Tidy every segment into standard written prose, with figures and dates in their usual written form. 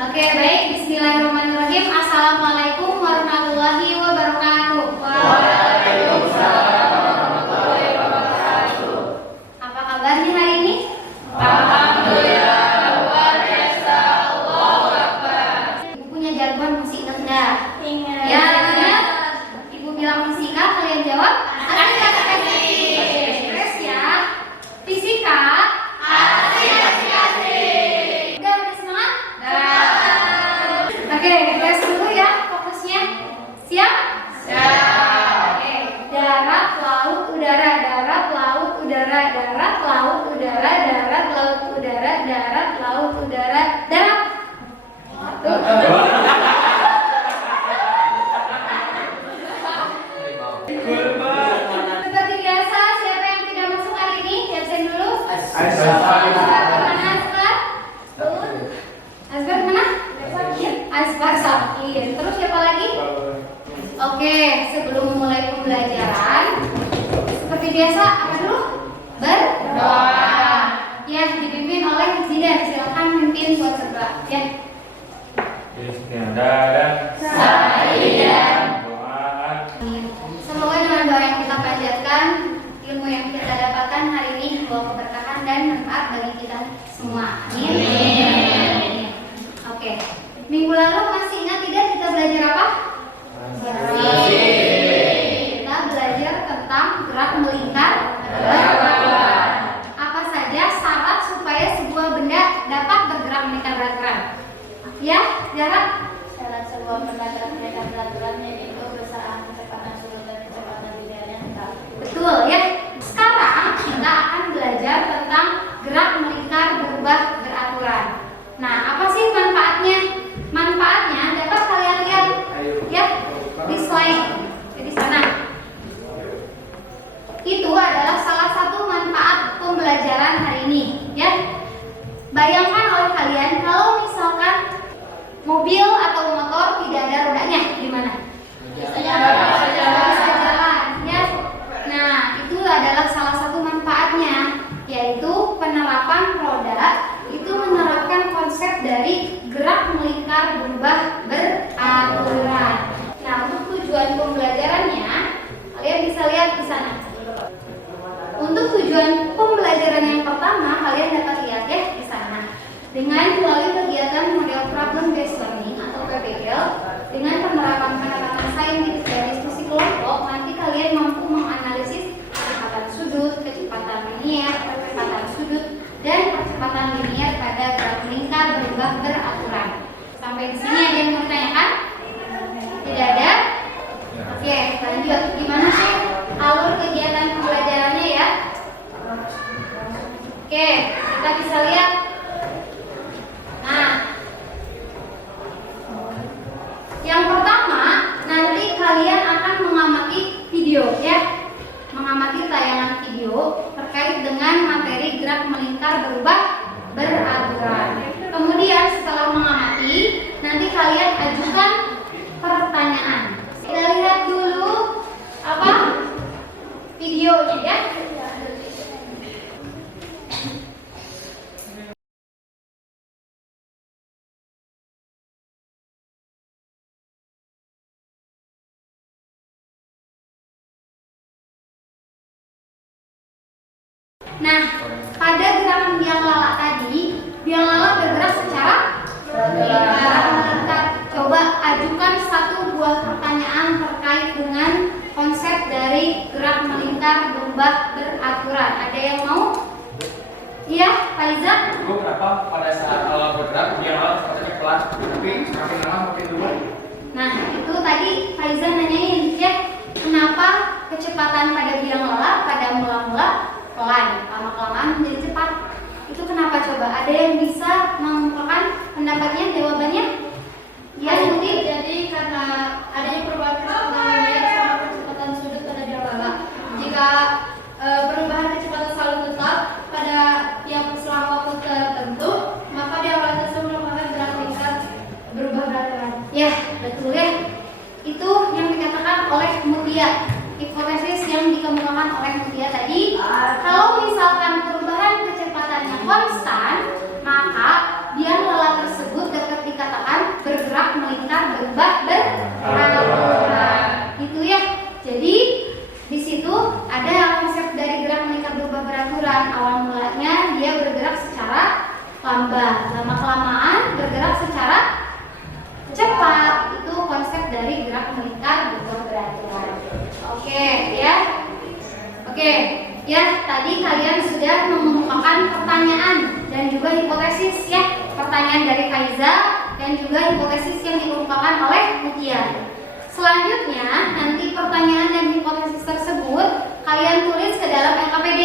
Oke, baik. Bismillahirrahmanirrahim. Assalamualaikum warahmatullahi wabarakatuh. Waalaikumsalam warahmatullahi wabarakatuh. Apa kabarnya hari ini? Alhamdulillah, luar biasa. Allahu Akbar. Ibu punya jargon masih ingat nggak? Ingat. Ya, ingat. Ibu bilang fisika, kalian jawab? Asik. Terus ya. Fisika. Udah semangat? Oke, tes dulu ya fokusnya. Siap? Oke, darat, laut, udara, darat, laut, udara, darat, laut, udara, darat, laut, udara, darat, laut, udara, darat. Seperti biasa, siapa yang tidak masuk hari ini? Absen dulu. Asbar mana Asbar? Asbar mana? Asbar Sakir. Terus siapa lagi? Oke, sebelum memulai pembelajaran, seperti biasa apa dulu? Berdoa. Ya, dipimpin oleh Zidan. Silakan pimpin buat berdoa. Ya. Semoga dengan doa yang kita panjatkan, ilmu yang kita dapatkan hari ini membawa keberkahan dan manfaat bagi kita semua. Amin. Oke. Minggu lalu masih ingat tidak kita belajar apa? Kita belajar tentang gerak melingkar beraturan. Apa saja syarat supaya sebuah benda dapat bergerak melingkar beraturan? Ya, Jahat? Syarat sebuah benda dalam mereka peraturan yaitu besaran kecepatan sudut dan kecepatan linear yang tetap. Betul ya. Sekarang kita akan belajar tentang gerak melingkar berubah beraturan. Nah, apa sih manfaatnya? Manfaatnya dapat kalian lihat ya di slide di sana. Itu adalah salah satu manfaat pembelajaran hari ini ya. Bayangkan oleh kalian kalau misalkan mobil atau motor tidak ada rodanya, gimana? Bisa jalan ya. Nah, itu adalah salah satu manfaatnya, yaitu penerapan roda itu menerapkan konsep dari gerak melingkar berubah beraturan. Nah, untuk tujuan pembelajarannya kalian bisa lihat di sana. Untuk tujuan pembelajaran yang pertama kalian dapat lihat ya di sana. Dengan melalui kegiatan model problem based learning atau PBL dengan penerapan pendekatan saintifik dan diskusi kelompok, nanti kalian mampu menganalisis kecepatan sudut, kecepatan linear, percepatan sudut, dan percepatan linear pada gerak melingkar berubah beraturan. Sampai di sini ada yang mau ditanyakan? Tidak ada? Oke, lanjut. Gimana sih alur kegiatan pembelajarannya ya? Oke, kita bisa lihat. Nah, yang pertama nanti kalian akan mengamati video ya, mengamati tayangan video terkait dengan materi gerak melingkar berubah beraturan. Kemudian setelah mengamati, nanti kalian ajukan pertanyaan. Kita lihat dulu apa videonya ya. Nah, pada gerakan biang lala tadi, biang lala bergerak secara melingkar. Coba ajukan satu buah pertanyaan terkait dengan konsep dari gerak melingkar berubah beraturan. Ada yang mau? Iya, Faiza? Ibu, kenapa pada saat awal bergerak biang lala sepertinya pelan, tapi semakin lama makin duluan? Nah, itu tadi Faiza nanyain ya, kenapa kecepatan pada biang lala pada mula-mula pelan, lama-kelamaan menjadi cepat. Itu kenapa coba? Ada yang bisa mengungkapkan pendapatnya, jawabannya? Ya, Jadi karena adanya perubahan kecepatan linear sama kecepatan sudut pada biang lala. Jika perubahan kecepatan selalu tetap pada yang selang waktu tertentu, maka biang lala tersebut merupakan gerak melingkar berubah beraturan. Ya, betul ya. Itu yang dikatakan oleh Mutia. Hipotesis yang dikemukakan oleh Mutia tadi, kalau misalkan perubahan kecepatannya konstan, maka biang lala tersebut dapat dikatakan lambat. Lama-kelamaan bergerak secara cepat. Itu konsep dari gerak mengikat bentuk beraturan. Oke, ya. Oke, ya tadi kalian sudah mengemukakan pertanyaan dan juga hipotesis ya. Pertanyaan dari Faiza dan juga hipotesis yang dikemukakan oleh Mutia. Selanjutnya, nanti pertanyaan dan hipotesis tersebut kalian tulis ke dalam LKPD,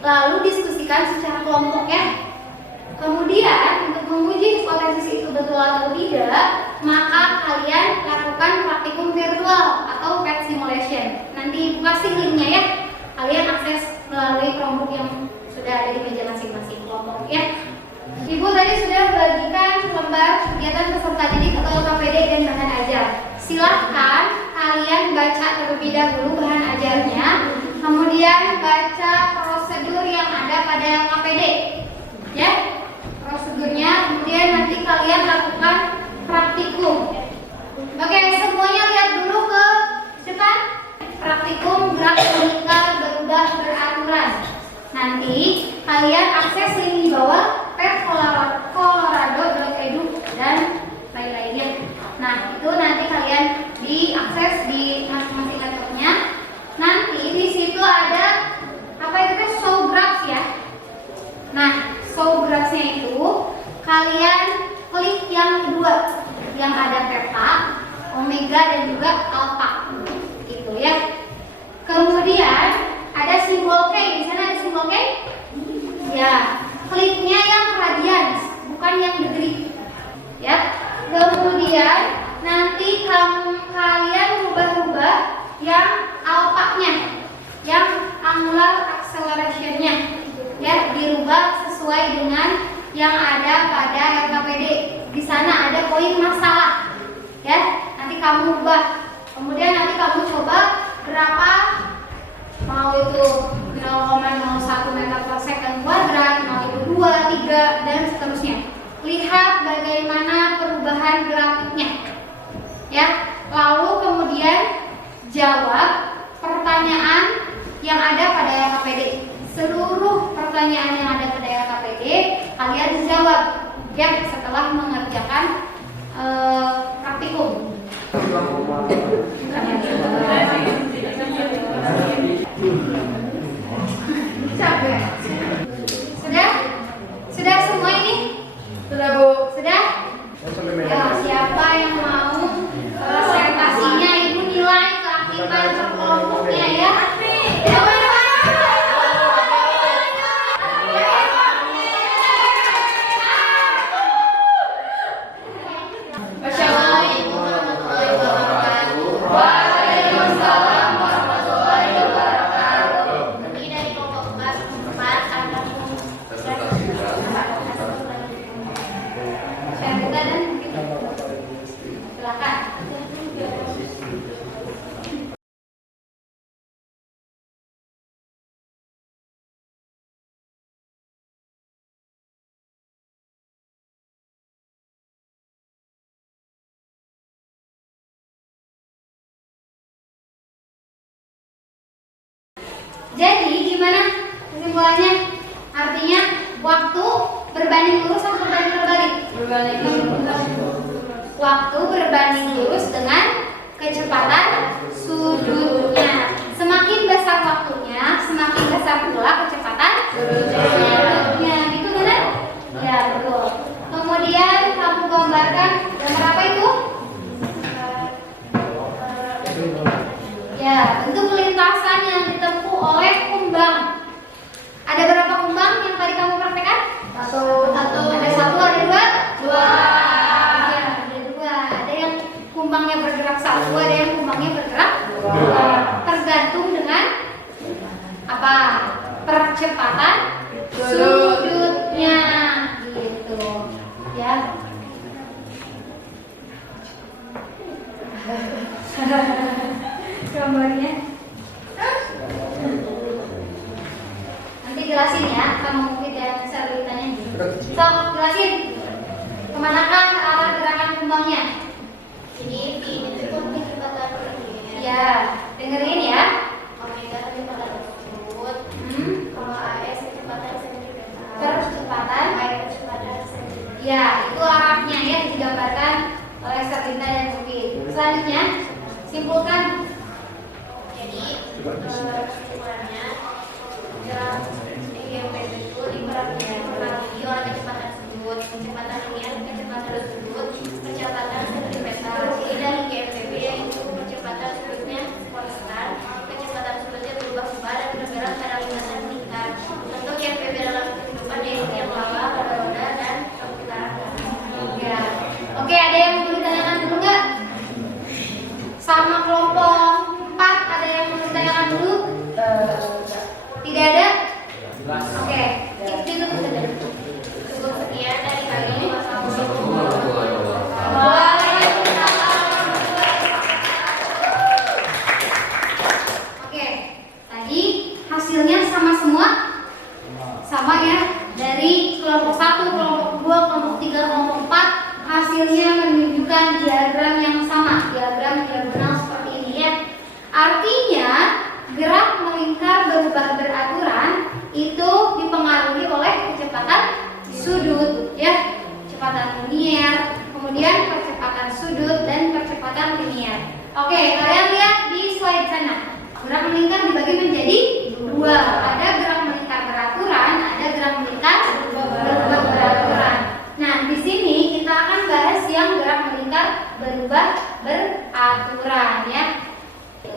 lalu diskusikan secara kelompok ya. Kemudian, untuk menguji hipotesis itu betul atau tidak, maka kalian lakukan praktikum virtual atau PET simulation. Nanti kasih linknya ya. Kalian akses melalui Chromebook yang sudah ada di meja masing-masing kelompok ya. Ibu tadi sudah membagikan lembar kegiatan peserta didik atau LKPD dan bahan ajar. Silahkan kalian baca terlebih dahulu bahan ajarnya, kemudian baca prosedur yang ada pada LKPD, ya prosedurnya. Kemudian nanti kalian lakukan praktikum. Oke, semuanya lihat dulu ke depan. Praktikum gerak mengikat berubah beraturan. Nanti kalian akses link di bawah petcolorado.edu dan lain-lainnya. Nah, itu nanti kalian diakses di masing-masing laptopnya. Nanti di situ ada apa itu show graphs ya. Nah, show graphsnya itu kalian klik yang kedua, yang ada peta, omega dan juga alpha. Gitu ya. Kemudian ada simbol K, di sana ada simbol K. Ya, kliknya yang radians, bukan yang degree. Ya. Kemudian nanti kalian rubah-rubah yang alpha-nya, yang angular acceleration-nya. Ya, dirubah sesuai dengan yang ada pada LKPD. Di sana ada poin masalah. Ya, nanti kamu ubah. Kemudian nanti kamu coba berapa, mau itu 0,01 meter per second kuadrat, mau itu 2, 3 dan seterusnya. Lihat bagaimana perubahan grafiknya. Ya, lalu kemudian jawab pertanyaan yang ada pada LKPD. Seluruh pertanyaan yang ada pada LKPD kalian jawab ya setelah mengerjakan praktikum. Capek. Sudah semua ini? Sudah Bu. Sudah? Ya, siapa yang mau presentasinya Ibu nilai keaktifan kelompoknya ya? Jadi gimana kesimpulannya? Artinya waktu berbanding lurus atau berbanding terbalik? Berbanding lurus. Waktu berbanding lurus dengan kecepatan sudutnya. Semakin besar waktunya, semakin besar pula kecepatan sudutnya. Gitu kan? Ya betul. Kemudian kamu gambarkan gambar apa itu? Ya, bentuk lintasan yang ditempuh oleh kumbang. Ada berapa kumbang yang tadi kamu praktekkan? Satu. Ada satu, ada dua? Dua. Ya, ada dua. Ada yang kumbangnya bergerak satu, ada yang kumbangnya bergerak dua. Tergantung dengan apa? Percepatan sudutnya. Gitu. Ya. Gambarnya nanti jelasin ya sama Mufid dan Sarwitanya. So, jelasin kemanakah arah gerakan kumbangnya. Ini kecepatan ya, dengerin ya. Omega kecepatan tersebut, kalau AS kecepatan percepatan Ya, itu arahnya ya digambarkan oleh Serlinda dan Mufid. Selanjutnya, simpulkan. Jadi kesimpulannya gerak GMPB itu dipengaruhi oleh kecepatan tersebut, kecepatan linear, kecepatan sudut, kecepatan sentripetal. Jadi dari GMPB yaitu kecepatan sudutnya konstan, kecepatan sudutnya berubah-ubah dan bergerak pada lintasan meningkat. Untuk GMPB dalam kehidupan yaitu yang lama, roda dan perputaran. Ya. Oke, ada yang mau ditanyakan dulu nggak? Sama kelompok 4 ada yang mau ditanyakan dulu? Tidak ada? Oke, itu saja. Cukup sekian dari kami. Wassalamualaikum. Oke, tadi hasilnya sama semua? Sama ya. Dari kelompok 1, kelompok 2, kelompok 3, kelompok 4 hasilnya menunjukkan diagram yang sama, diagram diagonal seperti ini ya. Artinya gerak melingkar berubah beraturan itu dipengaruhi oleh kecepatan sudut ya, kecepatan linear, kemudian percepatan sudut dan percepatan linear. Oke, kalian lihat di slide sana. Gerak melingkar dibagi menjadi 2. Ada gerak melingkar beraturan, ada gerak melingkar berubah beraturan. Nah, di sini kita akan bahas yang gerak melingkar berubah beraturan ya.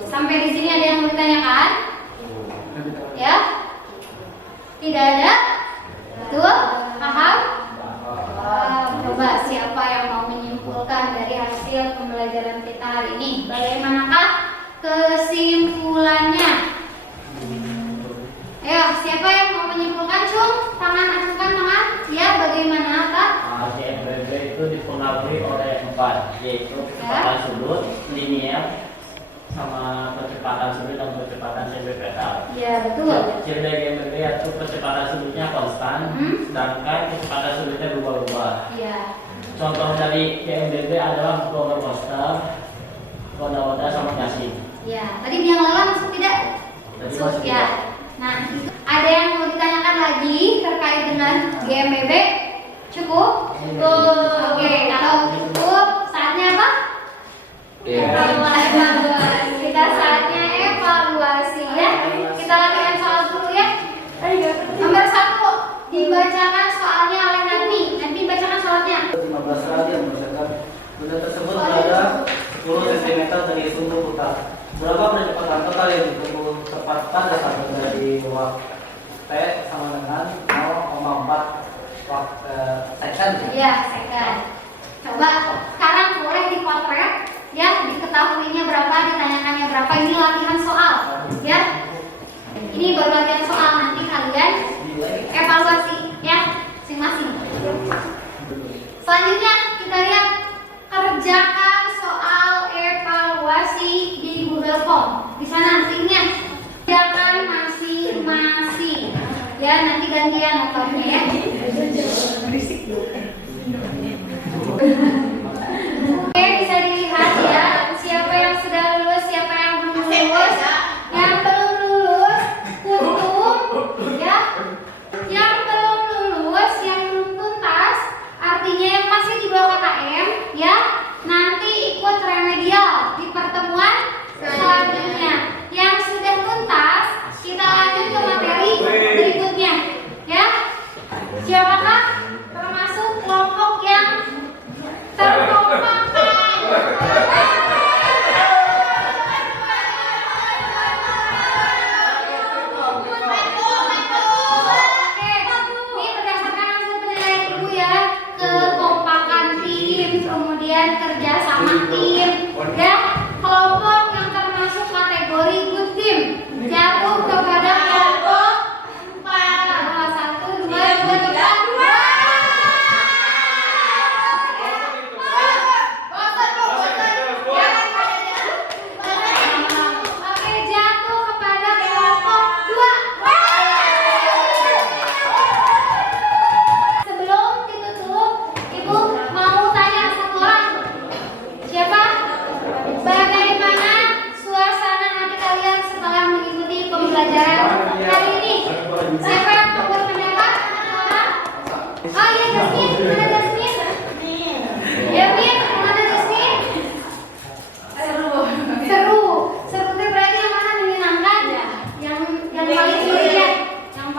Sampai di sini ada yang mau ditanyakan? Ya? Tidak ada? Betul? Paham? Coba siapa yang mau menyimpulkan dari hasil pembelajaran kita hari ini? Bagaimanakah kesimpulannya? Ayo, siapa yang mau menyimpulkan? Cung, tangan, acungkan tangan. Ya, bagaimana Kak? GMPB itu dipengaruhi oleh 4, yaitu kecepatan sudut, linear, sama percepatan sudut dan percepatan sentripetal. Ya, betul. Ciri dari GMPB yaitu percepatan sudutnya konstan, sedangkan kecepatan sudutnya berubah-ubah. Ya. Contoh dari GMPB adalah roller coaster, roda-roda sama gasing. Ya, tadi biang lala masuk tidak? Masuk ya. Nah, ada yang mau ditanyakan lagi terkait dengan GMPB? Cukup? Oke, kalau cukup, saatnya apa? Evaluasi. Kita saatnya evaluasi ya. Kita latihan soal dulu ya. Nomor 1, dibacakan soalnya oleh Nadmi. Nadmi bacakan soalnya. 15 kali yang bersihkan. Benda tersebut berada 10 cm dari sumber putar. Berapa percepatan total yang ditempuh tepat pada saat berada di waktu T sama dengan 0,4 second. Iya, second. Coba sekarang boleh dipotret ya, diketahuinya berapa, ditanyakannya berapa. Ini latihan soal ya. Ini baru latihan soal, nanti kalian evaluasi ya masing-masing. Selanjutnya kita lihat kerjakan soal evaluasi di Google Form. Di sana hasilnya kerjakan masing-masing. Ya, nanti gantian motornya ya. Oke, bisa dilihat ya siapa yang sudah lulus, siapa yang belum lulus. Yang belum lulus tutup ya. Yang belum lulus, yang belum tuntas, artinya yang masih di bawah KKM ya, nanti ikut remedial di pertemuan selanjutnya. Yang sudah tuntas, kita lanjut ke materi berikutnya ya. Siapakah termasuk kelompok yang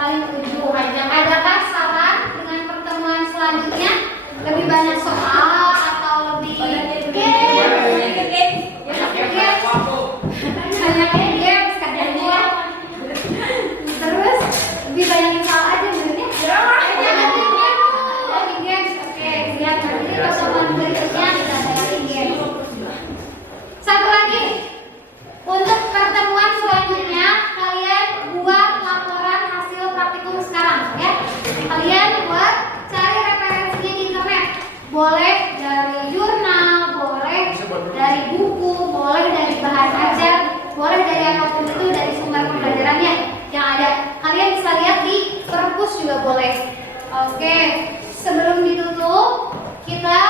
paling ujung. Adakah saran dengan pertemuan selanjutnya? Lebih banyak soal atau lebih banyak games katanya? Terus lebih banyakin soal aja sebenarnya. Banyakin games. Oke, siap. Nanti pertemuan berikutnya kita banyakin games. Satu lagi, untuk pertemuan selanjutnya kalian buat laporan hasil praktikum sekarang ya. Kalian buat cari referensinya di internet. Boleh dari jurnal, boleh dari buku, boleh dari bahan ajar, boleh dari apapun itu, dari sumber pembelajarannya yang ada. Kalian bisa lihat di perpus juga boleh. Oke, sebelum ditutup kita